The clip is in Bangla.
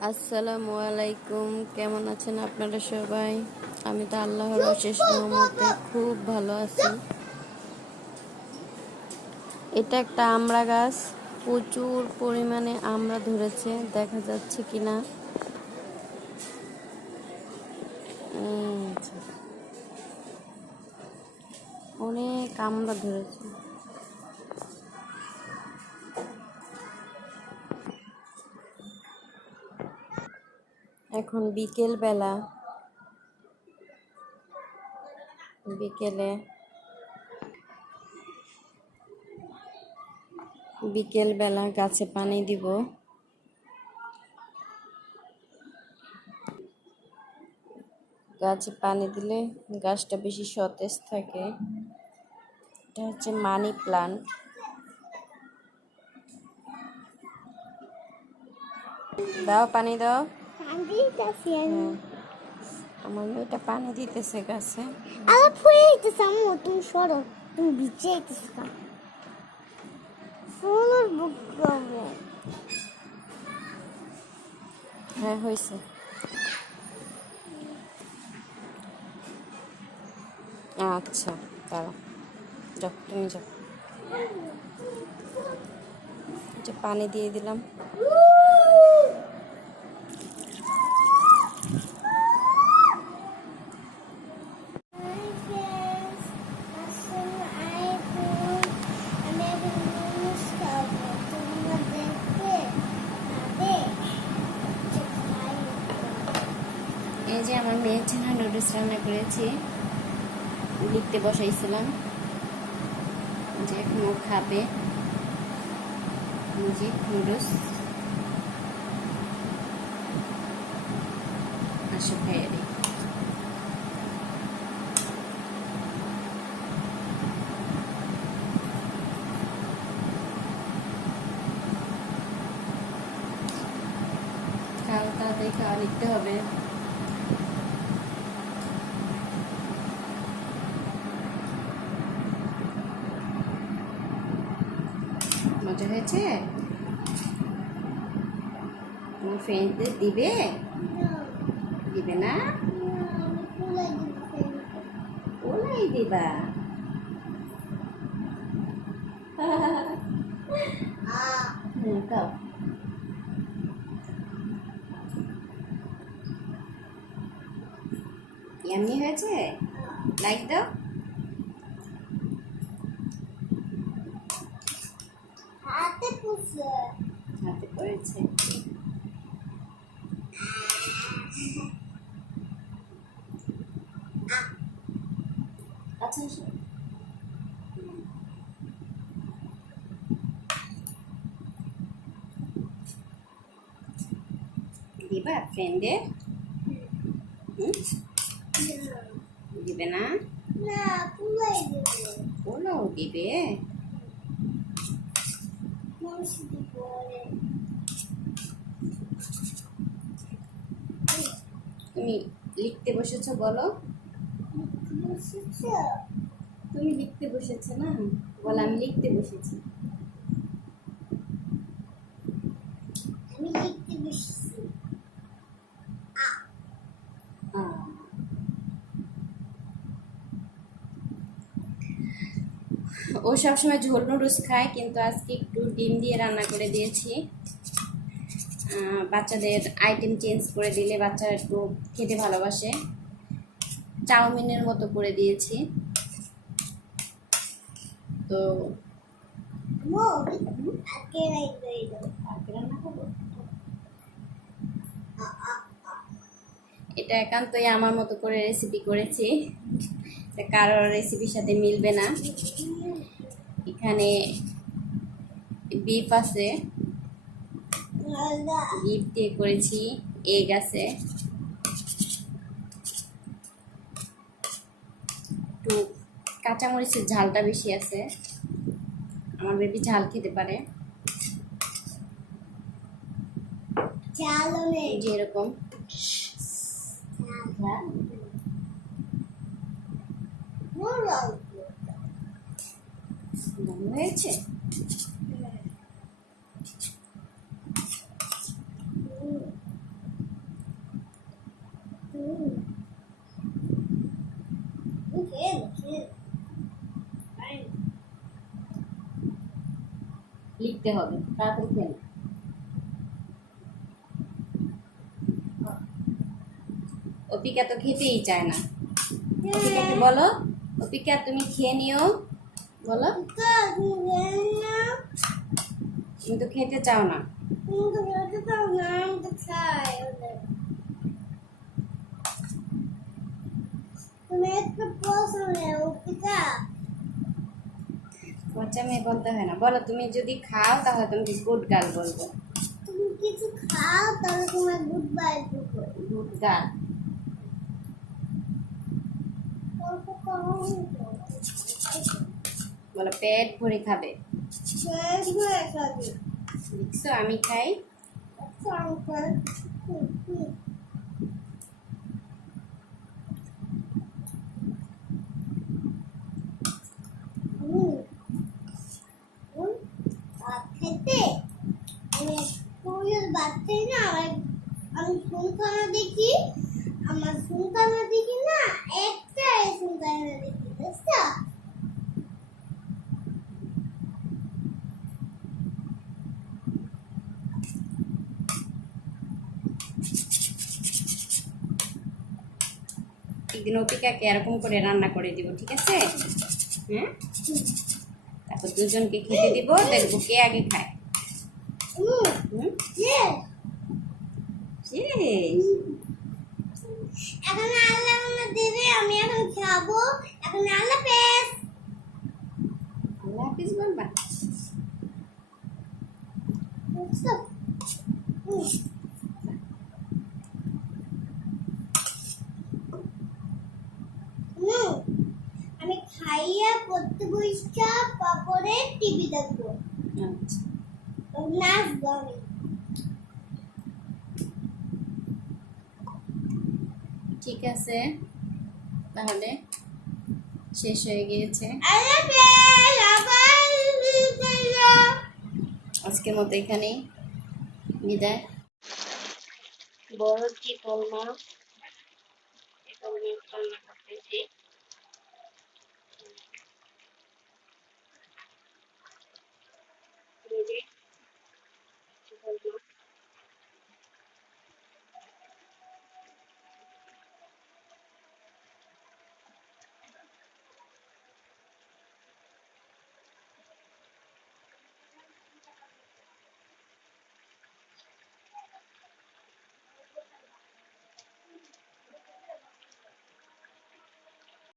আসসালামু আলাইকুম। কেমন আছেন আপনারা সবাই? আমি তো আল্লাহর অশেষ রহমতে খুব ভালো আছি। এটা একটা আমড়া গাছ। প্রচুর পরিমাণে আমড়া ধরেছে। দেখা যাচ্ছে কিনা। এই যে। অনেক আমড়া ধরেছে। এখন বিকেল বেলা বিকেলে বিকেল বেলা গাছে পানি দিব। গাছে পানি দিলে গাছটা বেশি সতেজ থাকে। এটা হচ্ছে মানি প্লান্ট। দাও পানি দাও। আমার মেয়েটা পানি দিতেছে গাছে। আবার ফুলে আম্মু তুমি সরো তুমি ভিজে ফুলের বুক হ্যাঁ হয়েছে। আচ্ছা দাঁড়াও। যাও তুমি যাও। যে পানি দিয়ে দিলাম। এই যে আমার মেয়ের জন্য নুডলস রান্না করেছি, লিখতে বসাইছিলাম যে এখন খাবে যে নুডলস খাইয়ে দিই খাও তাড়াতাড়ি খাওয়া লিখতে হবে। হয়েছে? তোমার ফ্রেন্ডদের দিবে? দিবে না? ওলাই দিবা। হুম খাও। ইয়ামি হয়েছে? লাইক দাও। হাতে আচ্ছা দিবা ফ্রেন্ডে দিবে না? না পুলাই দেবে ওলাও দিবে মানুষ দিবে তুমি লিখতে বসেছো বলো। তুমি লিখতে বসেছো না? বলো আমি লিখতে বসেছি। আমি লিখতে বসেছি। ও সবসময় ঝোল নুডলস খায় কিন্তু আজকে একটু ডিম দিয়ে রান্না করে দিয়েছি। বাচ্চাদের আইটেম চেঞ্জ করে দিলে বাচ্চারা একটু খেতে ভালোবাসে। চাউমিনের মতো করে দিয়েছি। তো এটা একান্তই আমার মতো করে রেসিপি করেছি। কারোর রেসিপির সাথে মিলবে না। এখানে বিফ আছে। বিফ দিয়ে করেছি এগ আছে। একটু কাঁচামরিচের ঝালটা বেশি আছে। আমার বেবি ঝাল খেতে পারে। চালো নেই এই যে এরকম। দাম হয়েছে? লিখতে হবে, তাড়াতাড়ি অপিকা তো খেতেই চায় না। অপিকাকে বলো, অপিকা তুমি খেয়ে নিও, বলো। তুমি তো খেতে চাও না। প্রশ্ন মেয়ে বলতে হয় না। বলো তুমি যদি খাও তাহলে তুমি গুড গার্ল বলব। তুমি কিছু খাও তাহলে তোমার গুড বাই গুড বলো পেট ভরে খাবে? শেষ হয়ে যাবে আমি খাই সংকর খেতে আমি স্কুলের বাচ্চাই না আমার আমি সুনখানা দেখি আমার সুনখানা দেখি না একটা সুনখানা দেখি বুঝছ? একদিন অপিকাকে এরকম করে রান্না করে দিব ঠিক আছে? হ্যাঁ তারপর দুজনকে খেতে দিব দেখব কে আগে খায়। হুম? এখন আল্লাহ দেবে আমি এখন খাব। এখন আল্লাহ পেস আল্লাহ হাফিজ বলবা আমি খাইয়া পড়তে পাপড়ে টিভি দেখব। আচ্ছা। নাচবো আমি। ঠিক আছে? তাহলে শেষ হয়ে গিয়েছে। আজকের মতো এখানেই বিদায়। বড় কি কলমা